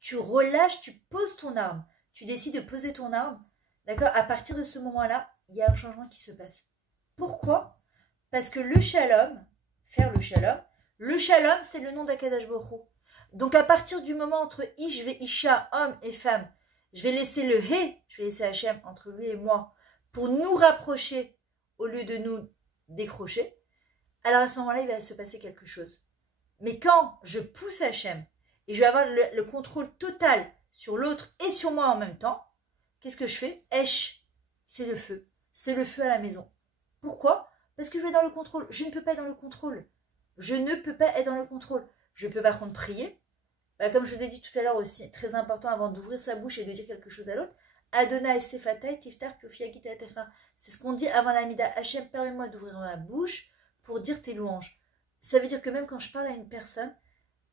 tu relâches, tu poses ton arme. Tu décides de poser ton arme. D'accord? À partir de ce moment-là, il y a un changement qui se passe. Pourquoi? Parce que le shalom, faire le shalom, c'est le nom d'Akadash Baruch Hu. Donc à partir du moment entre Ish ve Isha, homme et femme, je vais laisser le He, je vais laisser Hachem entre lui et moi, pour nous rapprocher au lieu de nous décrocher. Alors à ce moment-là, il va se passer quelque chose. Mais quand je pousse Hachem, et je vais avoir le contrôle total sur l'autre et sur moi en même temps, qu'est-ce que je fais? Esh, c'est le feu. C'est le feu à la maison. Pourquoi? Parce que je vais dans le contrôle. Je ne peux pas être dans le contrôle. Je ne peux pas être dans le contrôle. Je peux par contre prier. Comme je vous ai dit tout à l'heure aussi, très important avant d'ouvrir sa bouche et de dire quelque chose à l'autre. Adonai Sefatai Tiftar Piofiagita Tefa. C'est ce qu'on dit avant la Mida. Hachem, permets-moi d'ouvrir ma bouche pour dire tes louanges. Ça veut dire que même quand je parle à une personne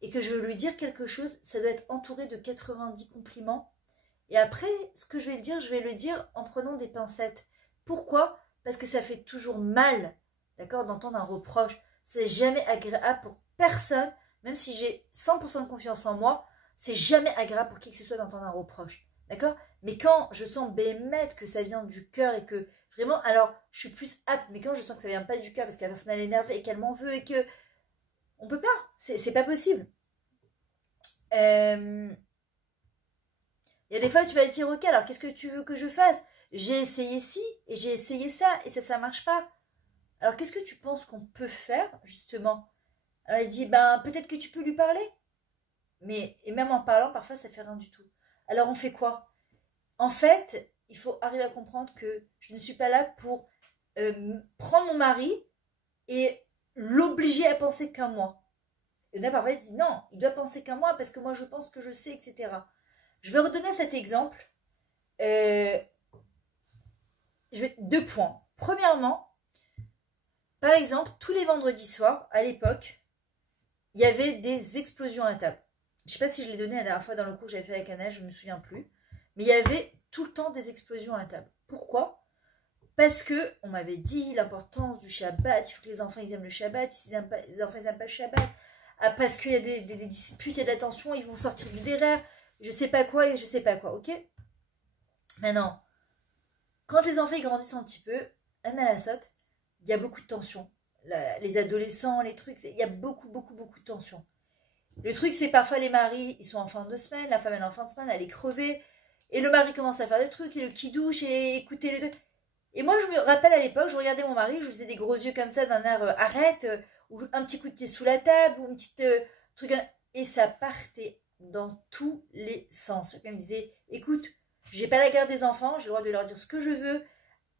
et que je veux lui dire quelque chose, ça doit être entouré de 90 compliments. Et après, ce que je vais le dire en prenant des pincettes. Pourquoi? Parce que ça fait toujours mal, d'accord, d'entendre un reproche. C'est jamais agréable pour personne, même si j'ai 100% de confiance en moi, c'est jamais agréable pour qui que ce soit d'entendre un reproche, d'accord? Mais quand je sens bémette que ça vient du cœur et que vraiment, alors je suis plus apte, mais quand je sens que ça vient pas du cœur parce que la personne elle est énervée et qu'elle m'en veut et que on peut pas, c'est pas possible. Il y a des fois tu vas te dire ok, alors qu'est-ce que tu veux que je fasse? J'ai essayé ci et j'ai essayé ça et ça marche pas. Alors qu'est-ce que tu penses qu'on peut faire justement? Alors il dit ben peut-être que tu peux lui parler. Mais et même en parlant parfois ça fait rien du tout. Alors on fait quoi? En fait, il faut arriver à comprendre que je ne suis pas là pour prendre mon mari et l'obliger à penser qu'à moi. Et là parfois il dit non, il doit penser qu'à moi parce que moi je pense que je sais, etc. Je vais redonner cet exemple. Deux points. Premièrement, par exemple, tous les vendredis soirs, à l'époque, il y avait des explosions à table. Je ne sais pas si je l'ai donné la dernière fois dans le cours que j'avais fait avec Anna, je ne me souviens plus. Mais il y avait tout le temps des explosions à table. Pourquoi? Parce que on m'avait dit l'importance du Shabbat, il faut que les enfants ils aiment le Shabbat, si les enfants ils n'aiment pas le Shabbat. Ah, parce qu'il y a des disputes, il y a de la tension, ils vont sortir du derrière, je sais pas quoi et je sais pas quoi, ok? Maintenant, quand les enfants ils grandissent un petit peu, Anna la saute, il y a beaucoup de tension. Les adolescents, les trucs, il y a beaucoup de tension. Le truc, c'est parfois les maris, ils sont en fin de semaine, la femme elle est en fin de semaine, elle est crevée, et le mari commence à faire des trucs, et le qui-douche, et écouter les deux. Et moi, je me rappelle à l'époque, je regardais mon mari, je faisais des gros yeux comme ça, d'un air arrête, ou un petit coup de pied sous la table, ou une petite truc, et ça partait dans tous les sens. Elle me disait, écoute, j'ai pas la garde des enfants, j'ai le droit de leur dire ce que je veux,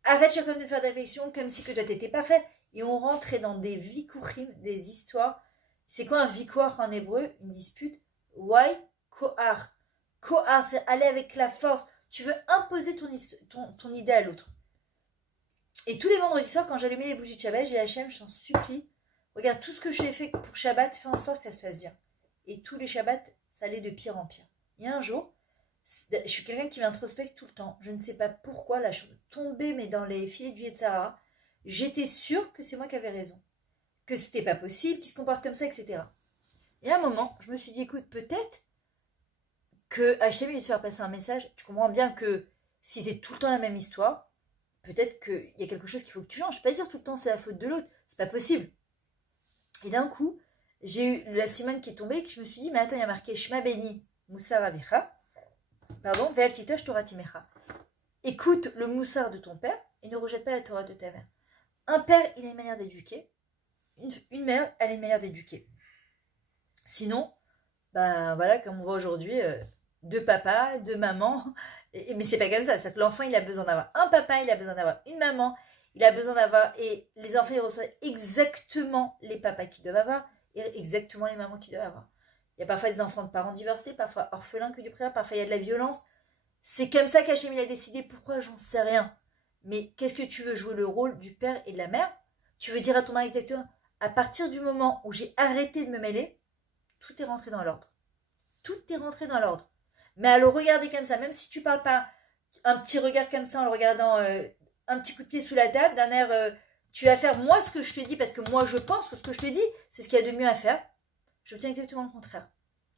arrête chacun de faire des réflexions comme si que toi t'étais parfait. Et on rentrait dans des vikurim, des histoires. C'est quoi un vikoar en hébreu? Une dispute. Why? Kohar. Kohar, c'est aller avec la force. Tu veux imposer ton idée à l'autre. Et tous les vendredis soirs, quand j'allumais les bougies de Shabbat, j'ai Hachem, je t'en supplie, regarde tout ce que j'ai fait pour Shabbat, fais en sorte que ça se passe bien. Et tous les Shabbats, ça allait de pire en pire. Il y a un jour, je suis quelqu'un qui m'introspecte tout le temps. Je ne sais pas pourquoi, là, je suis tombée, mais dans les filets du Yetzara, j'étais sûre que c'est moi qui avais raison. Que c'était pas possible, qu'il se comporte comme ça, etc. Et à un moment, je me suis dit, écoute, peut-être que Hachem il te faire passer un message. Tu comprends bien que si c'est tout le temps la même histoire, peut-être qu'il y a quelque chose qu'il faut que tu changes. Je ne peux pas dire tout le temps c'est la faute de l'autre. C'est pas possible. Et d'un coup, j'ai eu la Simone qui est tombée et que je me suis dit, mais attends, il y a marqué Shema Beni Moussar Avecha. Pardon, Ve'al Titosh Torah Timecha. Écoute le moussard de ton père et ne rejette pas la Torah de ta mère. Un père, il a une manière d'éduquer. Une mère, elle a une manière d'éduquer. Sinon, ben voilà, comme on voit aujourd'hui, deux papas, deux mamans. Mais c'est pas comme ça. C'est que l'enfant, il a besoin d'avoir un papa, il a besoin d'avoir une maman, il a besoin d'avoir. Et les enfants, ils reçoivent exactement les papas qu'ils doivent avoir et exactement les mamans qu'ils doivent avoir. Il y a parfois des enfants de parents divorcés, parfois orphelins que du préa, parfois il y a de la violence. C'est comme ça qu'Hachem il a décidé. Pourquoi? J'en sais rien. Mais qu'est-ce que tu veux jouer le rôle du père et de la mère? Tu veux dire à ton mari exactement, à partir du moment où j'ai arrêté de me mêler, tout est rentré dans l'ordre. Tout est rentré dans l'ordre. Mais à le regarder comme ça, même si tu parles pas, un petit regard comme ça en le regardant, un petit coup de pied sous la table, d'un air, tu vas faire moi ce que je te dis parce que moi je pense que ce que je te dis, c'est ce qu'il y a de mieux à faire. J'obtiens exactement le contraire.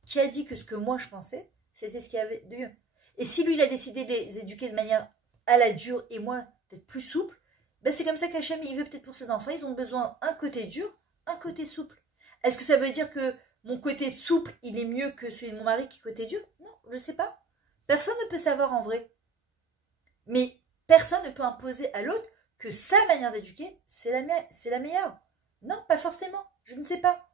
Qui a dit que ce que moi je pensais, c'était ce qu'il y avait de mieux. Et si lui, il a décidé de les éduquer de manière à la dure et moi, d'être plus souple, ben c'est comme ça qu'Hachem, il veut peut-être pour ses enfants, ils ont besoin un côté dur, un côté souple. Est-ce que ça veut dire que mon côté souple, il est mieux que celui de mon mari qui est côté dur? Non, je ne sais pas. Personne ne peut savoir en vrai. Mais personne ne peut imposer à l'autre que sa manière d'éduquer, c'est la meilleure. Non, pas forcément. Je ne sais pas.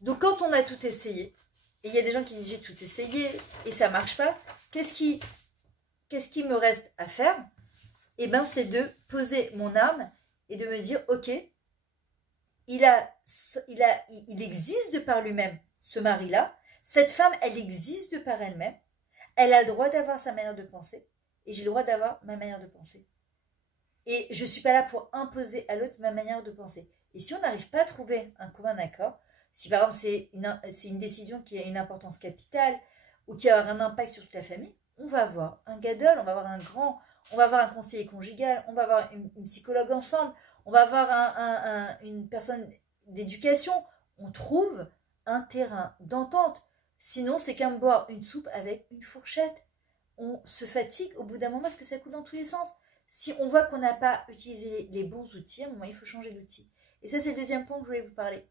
Donc quand on a tout essayé, et il y a des gens qui disent j'ai tout essayé et ça marche pas, qu'est-ce qui me reste à faire? Eh bien, c'est de poser mon âme et de me dire, ok, il existe de par lui-même, ce mari-là. Cette femme, elle existe de par elle-même. Elle a le droit d'avoir sa manière de penser et j'ai le droit d'avoir ma manière de penser. Et je ne suis pas là pour imposer à l'autre ma manière de penser. Et si on n'arrive pas à trouver un commun accord, si par exemple c'est une décision qui a une importance capitale ou qui va avoir un impact sur toute la famille, on va avoir un gadol, on va avoir on va avoir un conseiller conjugal, on va avoir une psychologue ensemble, on va avoir une personne d'éducation. On trouve un terrain d'entente. Sinon, c'est comme boire une soupe avec une fourchette. On se fatigue au bout d'un moment parce que ça coule dans tous les sens. Si on voit qu'on n'a pas utilisé les bons outils, à un moment, il faut changer d'outil. Et ça, c'est le deuxième point que je voulais vous parler.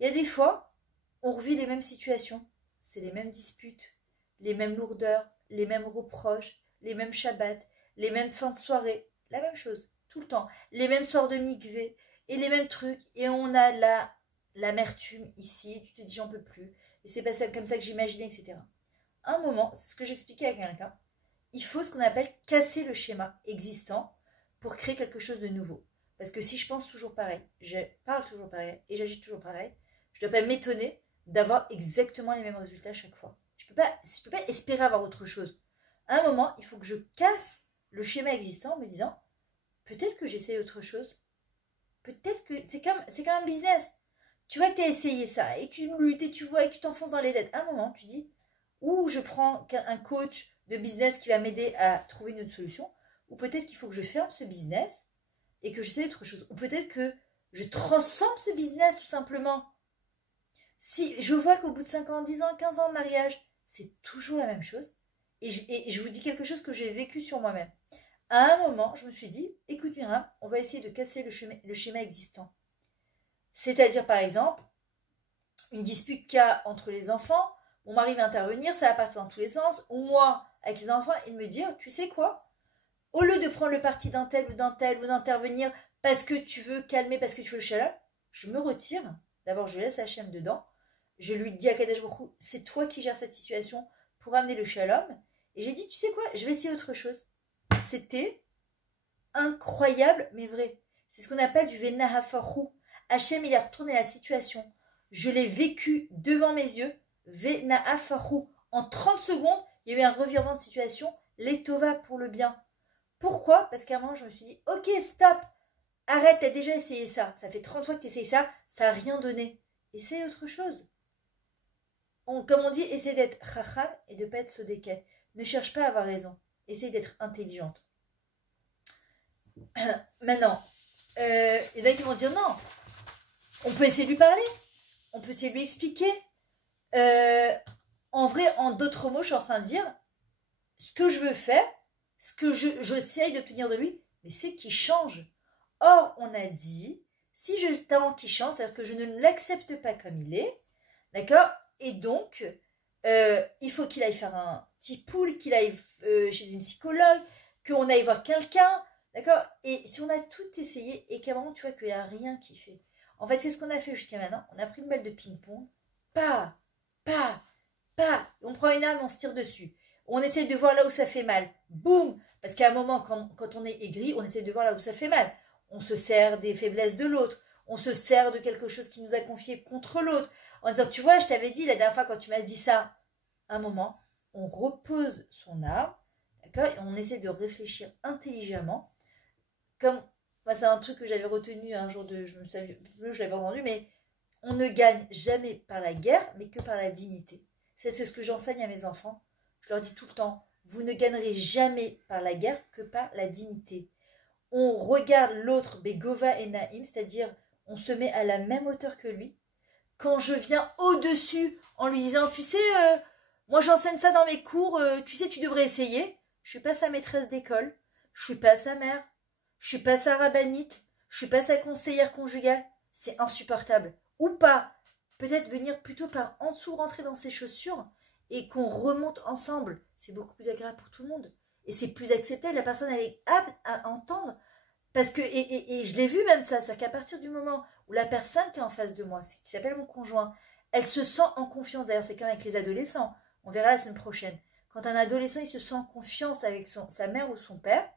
Il y a des fois, on revit les mêmes situations. C'est les mêmes disputes, les mêmes lourdeurs, les mêmes reproches, les mêmes shabbats, les mêmes fins de soirée. La même chose, tout le temps. Les mêmes soirs de mikvé et les mêmes trucs. Et on a l'amertume ici. Tu te dis, j'en peux plus. Et c'est pas comme ça que j'imaginais, etc. À un moment, c'est ce que j'expliquais à quelqu'un, il faut ce qu'on appelle casser le schéma existant pour créer quelque chose de nouveau. Parce que si je pense toujours pareil, je parle toujours pareil et j'agis toujours pareil, je ne dois pas m'étonner d'avoir exactement les mêmes résultats à chaque fois. Je ne peux pas espérer avoir autre chose. À un moment, il faut que je casse le schéma existant en me disant, peut-être que j'essaye autre chose. Peut-être que c'est comme un business. Tu vois que tu as essayé ça et tu luttes et tu vois et tu t'enfonces dans les dettes. À un moment, tu dis, ou je prends un coach de business qui va m'aider à trouver une autre solution, ou peut-être qu'il faut que je ferme ce business et que j'essaie autre chose. Ou peut-être que je transforme ce business tout simplement. Si je vois qu'au bout de 5 ans, 10 ans, 15 ans de mariage, c'est toujours la même chose, et je vous dis quelque chose que j'ai vécu sur moi-même. À un moment, je me suis dit, écoute Myriam, on va essayer de casser le schéma existant. C'est-à-dire, par exemple, une dispute qu'il y a entre les enfants, mon mari va intervenir, ça va partir dans tous les sens, ou moi, avec les enfants, et de me dire, tu sais quoi, au lieu de prendre le parti d'un tel ou d'intervenir parce que tu veux calmer, parce que tu veux le shalom, je me retire. D'abord, je laisse Hachem dedans. Je lui dis à Kadesh Baruch Hu, c'est toi qui gères cette situation pour amener le shalom. Et j'ai dit, tu sais quoi, je vais essayer autre chose. C'était incroyable, mais vrai. C'est ce qu'on appelle du venahafaru. Hachem, il a retourné la situation. Je l'ai vécu devant mes yeux. Venahafaru. En 30 secondes, il y a eu un revirement de situation. L'étova pour le bien. Pourquoi? Parce qu'à un moment, je me suis dit, ok, stop. Arrête, t'as déjà essayé ça. Ça fait 30 fois que t'essayes ça. Ça n'a rien donné. Essaye autre chose. Comme on dit, essaye d'être chacham et de ne pas être sodéket. Ne cherche pas à avoir raison. Essaye d'être intelligente. Maintenant, il y en a qui vont dire non. On peut essayer de lui parler. On peut essayer de lui expliquer. En vrai, en d'autres mots, je suis en train de dire ce que je veux faire, ce que j'essaye d'obtenir de lui, mais c'est qu'il change. Or, on a dit, si je tente qu'il change, c'est-à-dire que je ne l'accepte pas comme il est, d'accord? Et donc, il faut qu'il aille faire un petit pool, qu'il aille chez une psychologue, qu'on aille voir quelqu'un, d'accord? Et si on a tout essayé et qu'à un moment, tu vois qu'il n'y a rien qui fait. En fait, c'est ce qu'on a fait jusqu'à maintenant. On a pris une balle de ping-pong, pas, on prend une arme, on se tire dessus. On essaie de voir là où ça fait mal. Boum! Parce qu'à un moment, quand on est aigri, on essaie de voir là où ça fait mal. On se sert des faiblesses de l'autre. On se sert de quelque chose qui nous a confié contre l'autre. En disant, tu vois, je t'avais dit la dernière fois quand tu m'as dit ça. À un moment, on repose son arme, d'accord? Et on essaie de réfléchir intelligemment. Comme, c'est un truc que j'avais retenu un jour je me savais plus, je l'avais entendu, mais on ne gagne jamais par la guerre, mais que par la dignité. C'est ce que j'enseigne à mes enfants. Je leur dis tout le temps, vous ne gagnerez jamais par la guerre que par la dignité. On regarde l'autre, Begova et Naïm, c'est-à-dire on se met à la même hauteur que lui. quand je viens au-dessus en lui disant, tu sais, moi j'enseigne ça dans mes cours, tu sais, tu devrais essayer. Je suis pas sa maîtresse d'école, je suis pas sa mère, je suis pas sa rabbinite, je suis pas sa conseillère conjugale. C'est insupportable. Ou pas. Peut-être venir plutôt par en dessous, rentrer dans ses chaussures et qu'on remonte ensemble. C'est beaucoup plus agréable pour tout le monde. Et c'est plus accepté. La personne, elle est apte à entendre. Parce que, et je l'ai vu même ça, c'est qu'à partir du moment où la personne qui est en face de moi, qui s'appelle mon conjoint, elle se sent en confiance. D'ailleurs, c'est comme avec les adolescents. On verra la semaine prochaine. Quand un adolescent, il se sent en confiance avec sa mère ou son père,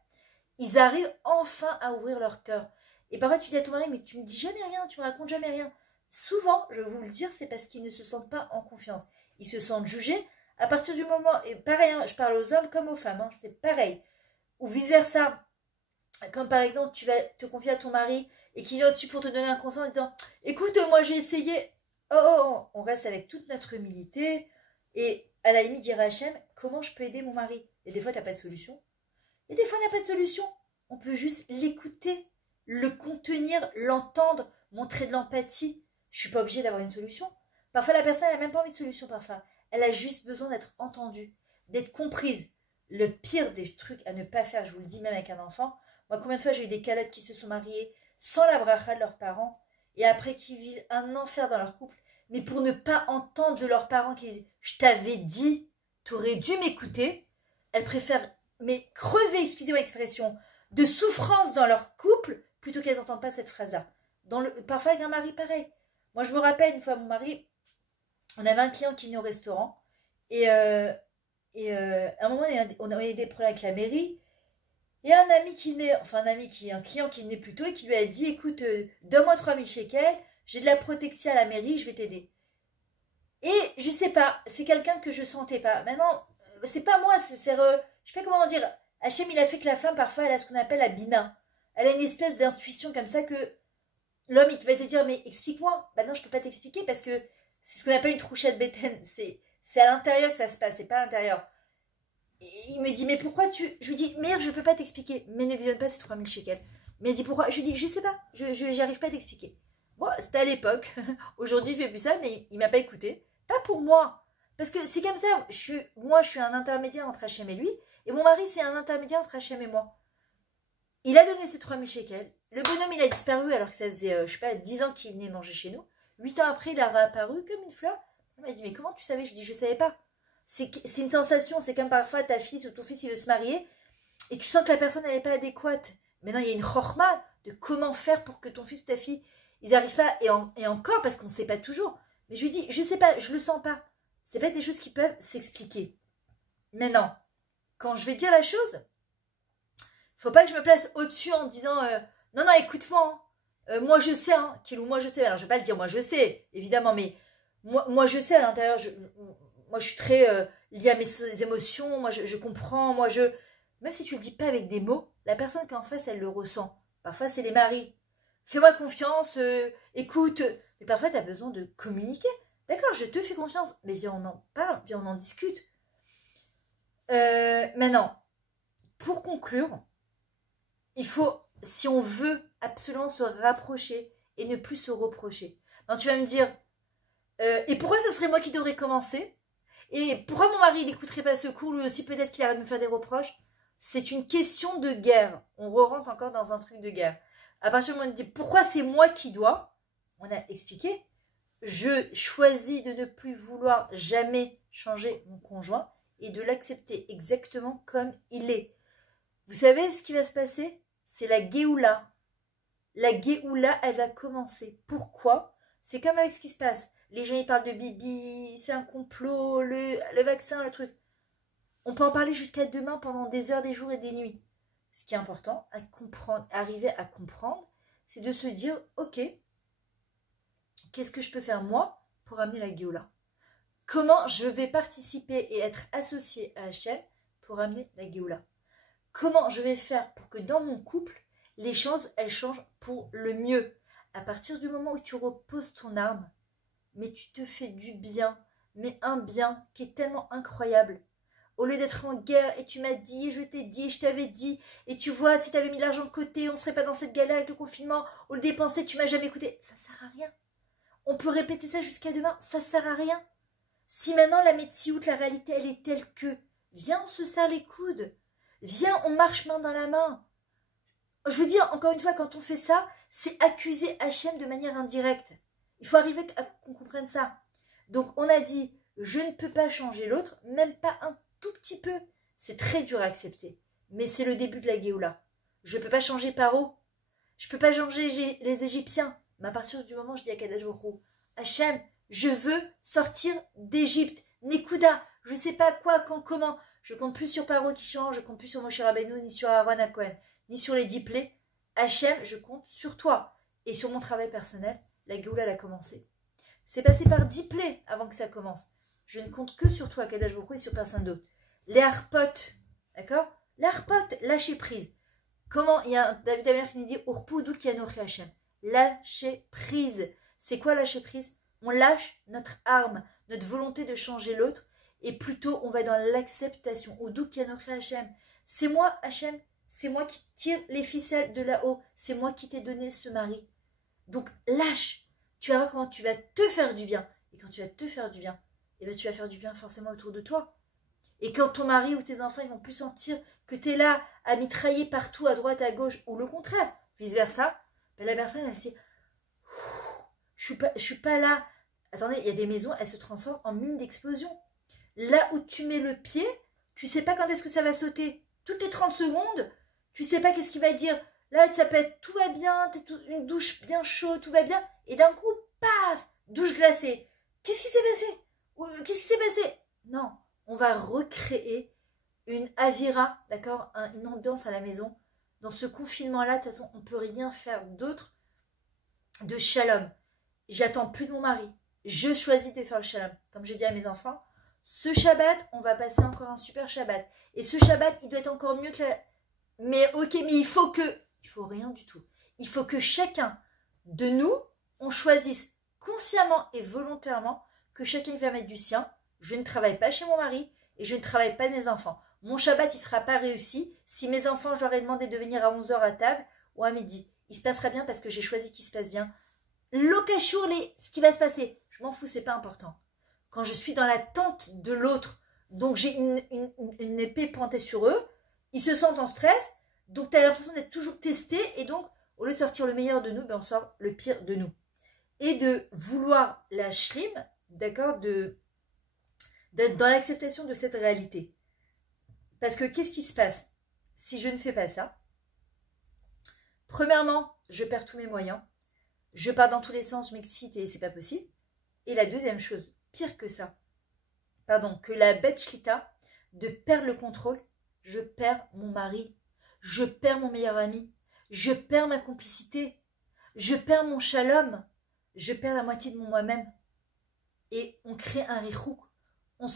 ils arrivent enfin à ouvrir leur cœur. Et parfois, tu dis à ton mari, mais tu me dis jamais rien, tu me racontes jamais rien. Souvent, je vais vous le dire, c'est parce qu'ils ne se sentent pas en confiance. Ils se sentent jugés à partir du moment, et pareil, hein, je parle aux hommes comme aux femmes, hein, c'est pareil. Ou vice-versa, comme par exemple, tu vas te confier à ton mari et qu'il vient au-dessus pour te donner un conseil en disant, écoute, moi j'ai essayé. Oh, on reste avec toute notre humilité et à la limite dire à Hachem, comment je peux aider mon mari? Et des fois, tu n'as pas de solution. Et des fois, on n'a pas de solution. On peut juste l'écouter, le contenir, l'entendre, montrer de l'empathie. Je suis pas obligée d'avoir une solution. Parfois, la personne n'a même pas envie de solution, parfois. Elle a juste besoin d'être entendue, d'être comprise. Le pire des trucs à ne pas faire, je vous le dis même avec un enfant. Moi, combien de fois j'ai eu des calottes qui se sont mariées sans la bracha de leurs parents et après qui vivent un enfer dans leur couple, mais pour ne pas entendre de leurs parents qui disent « Je t'avais dit, t'aurais dû m'écouter », elles préfèrent mais crever, excusez-moi l'expression, de souffrance dans leur couple plutôt qu'elles n'entendent pas cette phrase-là. Parfois avec un mari pareil. Moi, je me rappelle une fois, mon mari, on avait un client qui venait au restaurant et à un moment, on avait des problèmes avec la mairie. Et un ami qui venait, enfin un client qui venait plus tôt et qui lui a dit, écoute, donne-moi 3000 shekels, j'ai de la protection à la mairie, je vais t'aider. Et je sais pas, c'est quelqu'un que je sentais pas. Maintenant, c'est pas moi, je sais pas comment dire. Hachem, il a fait que la femme, parfois, elle a ce qu'on appelle la bina. Elle a une espèce d'intuition comme ça que l'homme, il va te dire, mais explique-moi. Ben non, je peux pas t'expliquer parce que c'est ce qu'on appelle une trouchette bétaine. C'est à l'intérieur que ça se passe, c'est pas à l'intérieur. Et il me dit, mais pourquoi tu... Je lui dis, merde, je peux pas t'expliquer. Mais ne lui donne pas ces 3000 shekels. Mais il dit, pourquoi? Je lui dis, je sais pas, j'y arrive pas à t'expliquer. Bon, c'était à l'époque. Aujourd'hui, il fait plus ça, mais il m'a pas écouté. Pas pour moi. Parce que c'est comme ça. Moi, je suis un intermédiaire entre Hachem et lui. Et mon mari, c'est un intermédiaire entre Hachem et moi. Il a donné ses 3000 shekels. Le bonhomme, il a disparu alors que ça faisait, je sais pas, 10 ans qu'il venait manger chez nous. 8 ans après, il a réapparu comme une fleur. Il m'a dit, mais comment tu savais? Je lui dis, je savais pas. C'est une sensation. C'est comme parfois ta fille ou ton fils, il veut se marier. Et tu sens que la personne, elle n'est pas adéquate. Maintenant, il y a une chorma de comment faire pour que ton fils ou ta fille, ils n'arrivent pas. Et encore, parce qu'on ne sait pas toujours. Mais je lui dis, je sais pas, je le sens pas. C'est pas des choses qui peuvent s'expliquer. Maintenant, quand je vais dire la chose, faut pas que je me place au-dessus en disant non, non, écoute-moi, hein. Moi je sais, hein, Kilou, moi je sais. Alors je vais pas le dire, moi je sais, évidemment, mais moi je sais à l'intérieur, moi je suis très liée à mes émotions, moi je comprends, même si tu le dis pas avec des mots, la personne qui est en face, elle le ressent. Parfois c'est les maris. Fais-moi confiance, écoute. Mais parfois tu as besoin de communiquer. D'accord, je te fais confiance, mais viens on en parle, viens on en discute. Maintenant, pour conclure, il faut, si on veut absolument se rapprocher et ne plus se reprocher. Alors tu vas me dire, et pourquoi ce serait moi qui devrais commencer? Et pourquoi mon mari n'écouterait pas ce cours? Lui aussi peut-être qu'il arrête de me faire des reproches. C'est une question de guerre. On rentre encore dans un truc de guerre. À partir du moment où on dit pourquoi c'est moi qui dois, on a expliqué, je choisis de ne plus vouloir jamais changer mon conjoint et de l'accepter exactement comme il est. Vous savez ce qui va se passer? C'est la Géoula. La Géoula, elle va commencer. Pourquoi? C'est comme avec ce qui se passe. Les gens, ils parlent de Bibi, c'est un complot, le vaccin, le truc. On peut en parler jusqu'à demain pendant des heures, des jours et des nuits. Ce qui est important, à comprendre, arriver à comprendre, c'est de se dire, ok, qu'est-ce que je peux faire moi pour amener la Géoula? Comment je vais participer et être associée à Hachem pour amener la Géoula? Comment je vais faire pour que dans mon couple, les choses, elles changent pour le mieux? À partir du moment où tu reposes ton arme, mais tu te fais du bien, mais un bien qui est tellement incroyable. Au lieu d'être en guerre, et tu m'as dit, et je t'ai dit, et je t'avais dit, et tu vois, si tu avais mis l'argent de côté, on ne serait pas dans cette galère avec le confinement, ou le dépenser, tu m'as jamais écouté. Ça ne sert à rien. On peut répéter ça jusqu'à demain, ça sert à rien. Si maintenant la médecine, la réalité, elle est telle que, viens, on se serre les coudes. Viens, on marche main dans la main. Je veux dire, encore une fois, quand on fait ça, c'est accuser Hachem de manière indirecte. Il faut arriver à qu'on comprenne ça. Donc, on a dit, je ne peux pas changer l'autre, même pas un tout petit peu. C'est très dur à accepter. Mais c'est le début de la Géoula. Je ne peux pas changer Paro. Je ne peux pas changer les Égyptiens. Mais à partir du moment où je dis à Kadosh Baruch Hu, Hachem, je veux sortir d'Égypte. Nekuda, je ne sais pas quoi, quand, comment. Je ne compte plus sur Paro qui change, je ne compte plus sur Moshe Rabbeinu, ni sur Aaron Cohen, ni sur les 10 plaies. Hachem, je compte sur toi. Et sur mon travail personnel, la Géoula, elle a commencé. C'est passé par 10 plaies avant que ça commence. Je ne compte que sur toi, Kadosh Baruch Hu, et sur personne d'autre. Les harpotes, d'accord? Les harpotes, lâcher prise. Comment il y a David Amer qui nous dit Urpu Dukianochi Hachem. Lâcher prise. C'est quoi lâcher prise? On lâche notre arme, notre volonté de changer l'autre, et plutôt on va dans l'acceptation. Dukianochi Hachem. C'est moi, Hachem, c'est moi qui tire les ficelles de là-haut. C'est moi qui t'ai donné ce mari. Donc lâche. Tu vas voir comment tu vas te faire du bien. Et quand tu vas te faire du bien, eh ben, tu vas faire du bien forcément autour de toi. Et quand ton mari ou tes enfants ils vont plus sentir que tu es là à mitrailler partout, à droite, à gauche, ou le contraire, vice-versa, ben la personne, elle se dit je suis pas là. Attendez, il y a des maisons, elles se transforment en mine d'explosion. Là où tu mets le pied, tu sais pas quand est-ce que ça va sauter. Toutes les 30 secondes, tu sais pas qu'est-ce qu'il va dire. Là, ça peut être tout va bien, une douche bien chaude, tout va bien. Et d'un coup, paf, douche glacée. Qu'est-ce qui s'est passé? Qu'est-ce qui s'est passé? Non, on va recréer une avira, d'accord, une ambiance à la maison. Dans ce confinement-là, de toute façon, on ne peut rien faire d'autre de shalom. J'attends plus de mon mari. Je choisis de faire le shalom. Comme j'ai dit à mes enfants, ce Shabbat, on va passer encore un super Shabbat. Et ce Shabbat, il doit être encore mieux que la... Mais ok, mais il faut que... Il faut rien du tout. Il faut que chacun de nous, on choisisse consciemment et volontairement que chacun va mettre du sien. Je ne travaille pas chez mon mari et je ne travaille pas de mes enfants. Mon Shabbat, il ne sera pas réussi si mes enfants, je leur ai demandé de venir à 11 h à table ou à midi. Il se passera bien parce que j'ai choisi qu'il se passe bien. L'occasion, ce qui va se passer, je m'en fous, c'est pas important. Quand je suis dans l'attente de l'autre, donc j'ai une épée pointée sur eux, ils se sentent en stress, donc tu as l'impression d'être toujours testé, et donc, au lieu de sortir le meilleur de nous, ben on sort le pire de nous. Et de vouloir la shlim, d'accord, d'être dans l'acceptation de cette réalité. Parce que qu'est-ce qui se passe si je ne fais pas ça? Premièrement, je perds tous mes moyens. Je pars dans tous les sens, je m'excite et c'est pas possible. Et la deuxième chose, pire que ça, que la bête shlita, de perdre le contrôle, je perds mon mari, je perds mon meilleur ami, je perds ma complicité, je perds mon shalom, je perds la moitié de mon moi-même. Et on crée un richouk, on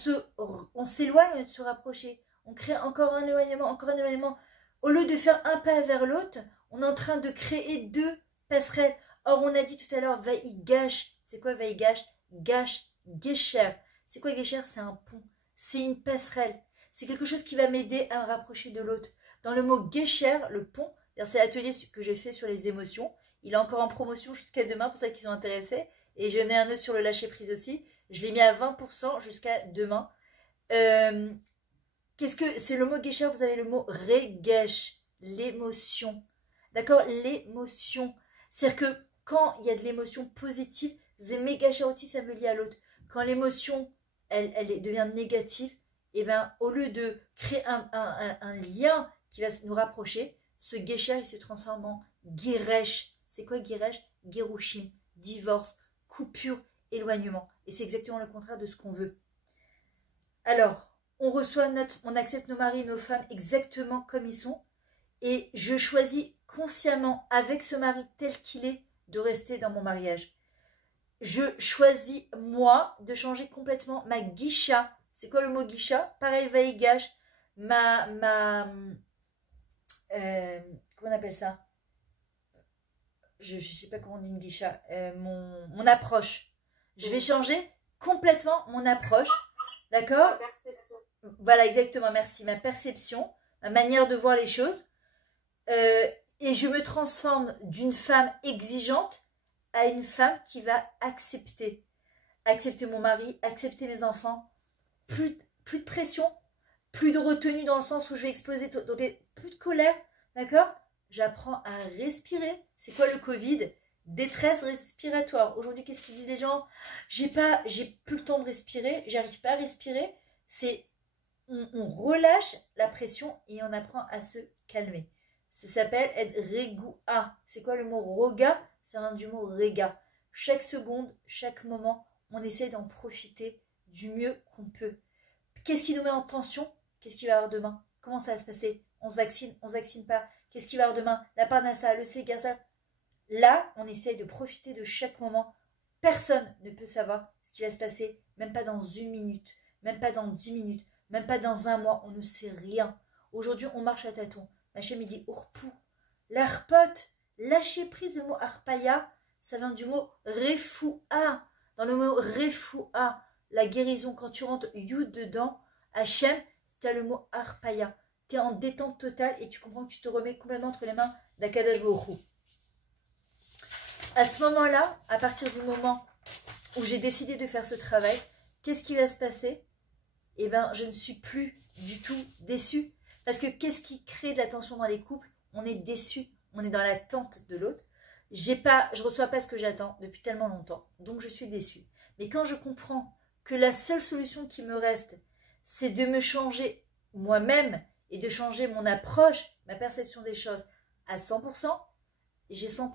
s'éloigne de se rapprocher, on crée encore un éloignement, encore un éloignement. Au lieu de faire un pas vers l'autre, on est en train de créer deux passerelles. Or, on a dit tout à l'heure, Vaïgash. C'est quoi Vaïgash? Gash, Gesher. C'est quoi Gesher? C'est un pont. C'est une passerelle. C'est quelque chose qui va m'aider à me rapprocher de l'autre. Dans le mot Gesher, le pont, c'est l'atelier que j'ai fait sur les émotions. Il est encore en promotion jusqu'à demain pour ceux qui sont intéressés. Et j'en ai un autre sur le lâcher prise aussi. Je l'ai mis à 20% jusqu'à demain. Qu'est-ce que c'est le mot Gesher? Vous avez le mot Regesh, l'émotion. D'accord? L'émotion. C'est-à-dire que quand il y a de l'émotion positive, méga charoti, ça me lie à l'autre. Quand l'émotion, elle devient négative, et ben au lieu de créer un lien qui va nous rapprocher, ce Gesher, il se transforme en Giresh. C'est quoi Giresh? Girushim, divorce, coupure, éloignement. Et c'est exactement le contraire de ce qu'on veut. Alors, on accepte nos maris et nos femmes exactement comme ils sont. Et je choisis consciemment, avec ce mari tel qu'il est, de rester dans mon mariage. Je choisis, moi, de changer complètement ma guisha. C'est quoi le mot guisha? Pareil, vaïgash. Comment on appelle ça? Je ne sais pas comment on dit une guisha. Mon approche. Je vais changer complètement mon approche. D'accord? Voilà, exactement, merci. Ma perception, ma manière de voir les choses. Et je me transforme d'une femme exigeante à une femme qui va accepter. Accepter mon mari, accepter mes enfants. Plus de pression, plus de retenue dans le sens où je vais exploser, donc plus de colère, d'accord? J'apprends à respirer. C'est quoi le Covid? Détresse respiratoire. Aujourd'hui, qu'est-ce qu'ils disent les gens? J'ai plus le temps de respirer, j'arrive pas à respirer. On relâche la pression et on apprend à se calmer. Ça s'appelle être regoua. C'est quoi le mot roga? Ça vient du mot rega. Chaque seconde, chaque moment, on essaie d'en profiter du mieux qu'on peut. Qu'est-ce qui nous met en tension? Qu'est-ce qu'il va y avoir demain? Comment ça va se passer? On se vaccine pas? Qu'est-ce qu'il va y avoir demain? La parnassa, le Sega, ça. Là, on essaye de profiter de chaque moment. Personne ne peut savoir ce qui va se passer, même pas dans 1 minute, même pas dans 10 minutes, même pas dans 1 mois. On ne sait rien. Aujourd'hui, on marche à tâtons. Ma chérie me dit Ourpou. L'arpote, lâcher prise, le mot arpaya, ça vient du mot refoua. Dans le mot refoua, la guérison, quand tu rentres yud dedans, Hachem, c'est le mot arpaya. Tu es en détente totale et tu comprends que tu te remets complètement entre les mains d'Akadash Baruch Hu. À ce moment-là, à partir du moment où j'ai décidé de faire ce travail, qu'est-ce qui va se passer? Eh bien, je ne suis plus du tout déçue. Parce que qu'est-ce qui crée de la tension dans les couples? On est déçu, on est dans l'attente de l'autre. Je ne reçois pas ce que j'attends depuis tellement longtemps, donc je suis déçue. Mais quand je comprends que la seule solution qui me reste, c'est de me changer moi-même et de changer mon approche, ma perception des choses à 100%, j'ai 100%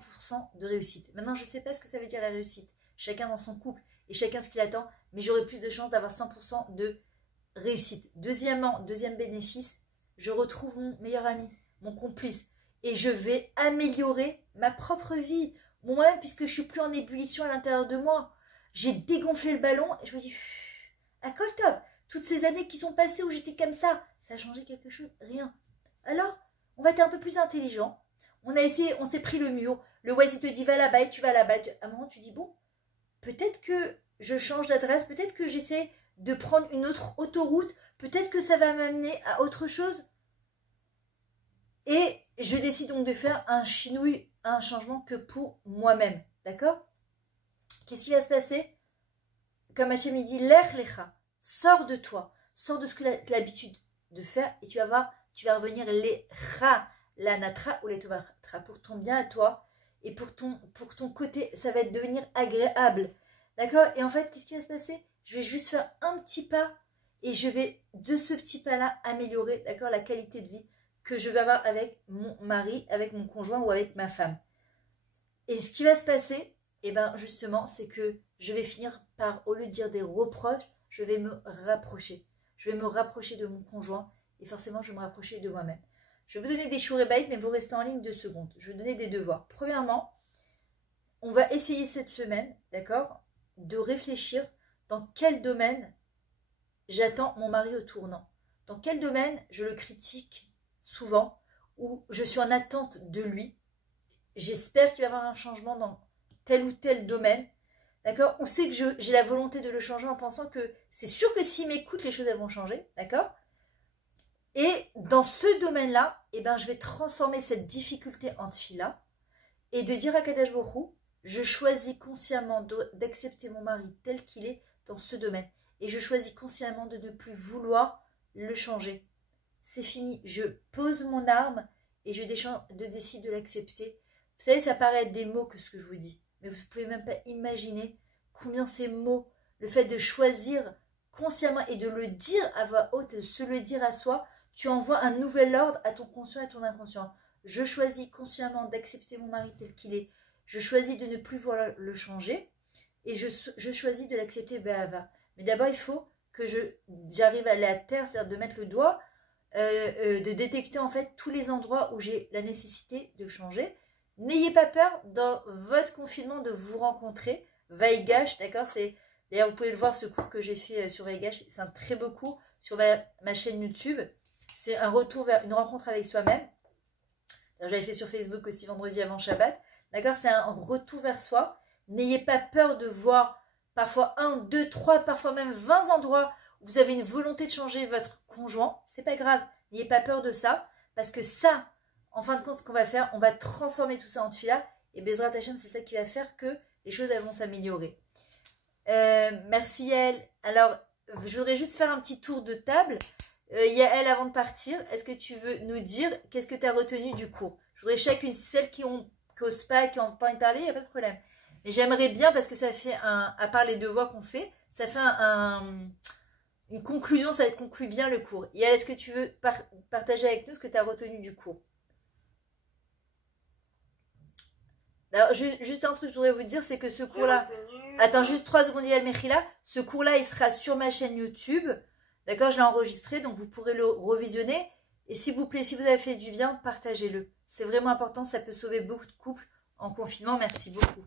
de réussite. Maintenant, je ne sais pas ce que ça veut dire la réussite. Chacun dans son couple et chacun ce qu'il attend, mais j'aurai plus de chances d'avoir 100% de réussite. Deuxièmement, deuxième bénéfice, je retrouve mon meilleur ami, mon complice, et je vais améliorer ma propre vie, moi-même, puisque je suis plus en ébullition à l'intérieur de moi. J'ai dégonflé le ballon et je me dis, à top, toutes ces années qui sont passées où j'étais comme ça a changé quelque chose? Rien. Alors, on va être un peu plus intelligent. On a essayé, on s'est pris le mur. Le Waze, il te dit, va là-bas et tu vas là-bas. À un moment, tu dis, bon, peut-être que je change d'adresse, peut-être que j'essaie de prendre une autre autoroute, peut-être que ça va m'amener à autre chose. Et je décide donc de faire un chinouille, un changement que pour moi-même. D'accord? Qu'est-ce qui va se passer? Comme Hachem dit, l'air lecha, sors de toi, sors de ce que tu as l'habitude de faire et tu vas voir, tu vas revenir les ra, la natra ou les tovatra, pour ton bien à toi et pour ton côté, ça va devenir agréable. D'accord? Et en fait, qu'est-ce qui va se passer? Je vais juste faire un petit pas et je vais, de ce petit pas-là, améliorer, d'accord, la qualité de vie que je vais avoir avec mon mari, avec mon conjoint ou avec ma femme. Et ce qui va se passer, eh ben justement, c'est que je vais finir par, au lieu de dire des reproches, je vais me rapprocher. Je vais me rapprocher de mon conjoint et forcément, je vais me rapprocher de moi-même. Je vais vous donner des chourébaïtes, mais vous restez en ligne 2 secondes. Je vais vous donner des devoirs. Premièrement, on va essayer cette semaine, d'accord, de réfléchir dans quel domaine j'attends mon mari au tournant. Dans quel domaine je le critique souvent ou je suis en attente de lui. J'espère qu'il va y avoir un changement dans tel ou tel domaine. D'accord? Ou c'est que j'ai la volonté de le changer en pensant que c'est sûr que s'il m'écoute, les choses elles vont changer. D'accord? Et dans ce domaine-là, eh ben, je vais transformer cette difficulté en tfila et de dire à Kadesh Baruch Hu, je choisis consciemment d'accepter mon mari tel qu'il est dans ce domaine. Et je choisis consciemment de ne plus vouloir le changer. C'est fini. Je pose mon arme et je décide de l'accepter. Vous savez, ça paraît être des mots que ce que je vous dis. Mais vous ne pouvez même pas imaginer combien ces mots, le fait de choisir consciemment et de le dire à voix haute, de se le dire à soi, tu envoies un nouvel ordre à ton conscient et à ton inconscient. Je choisis consciemment d'accepter mon mari tel qu'il est. Je choisis de ne plus vouloir le changer. Et je choisis de l'accepter Béhava. Mais d'abord, il faut que j'arrive à aller à terre, c'est-à-dire de mettre le doigt, de détecter en fait tous les endroits où j'ai la nécessité de changer. N'ayez pas peur dans votre confinement de vous rencontrer. Vaigash, d'accord? D'ailleurs, vous pouvez le voir, ce cours que j'ai fait sur Vaigash, c'est un très beau cours sur ma chaîne YouTube. C'est un retour vers une rencontre avec soi-même. J'avais fait sur Facebook aussi vendredi avant Shabbat. D'accord? C'est un retour vers soi. N'ayez pas peur de voir parfois 1, 2, 3, parfois même 20 endroits où vous avez une volonté de changer votre conjoint. C'est pas grave. N'ayez pas peur de ça. Parce que ça, en fin de compte, ce qu'on va faire, on va transformer tout ça en tefila. Et Bezrat Hashem, c'est ça qui va faire que les choses elles vont s'améliorer. Merci Yael. Alors, je voudrais juste faire un petit tour de table. Yael, avant de partir, est-ce que tu veux nous dire qu'est-ce que tu as retenu du cours? Je voudrais chacune, celles qui n'osent pas, qui n'ont pas envie de parler, il n'y a pas de problème. Mais j'aimerais bien, parce que ça fait à part les devoirs qu'on fait, ça fait une conclusion, ça conclut bien le cours. Yael, est-ce que tu veux partager avec nous ce que tu as retenu du cours? Alors, juste un truc que je voudrais vous dire, c'est que ce cours-là... Attends, juste 3 secondes, Yael Mechila. Ce cours-là, il sera sur ma chaîne YouTube. D'accord, je l'ai enregistré, donc vous pourrez le revisionner. Et s'il vous plaît, si vous avez fait du bien, partagez-le. C'est vraiment important, ça peut sauver beaucoup de couples en confinement. Merci beaucoup.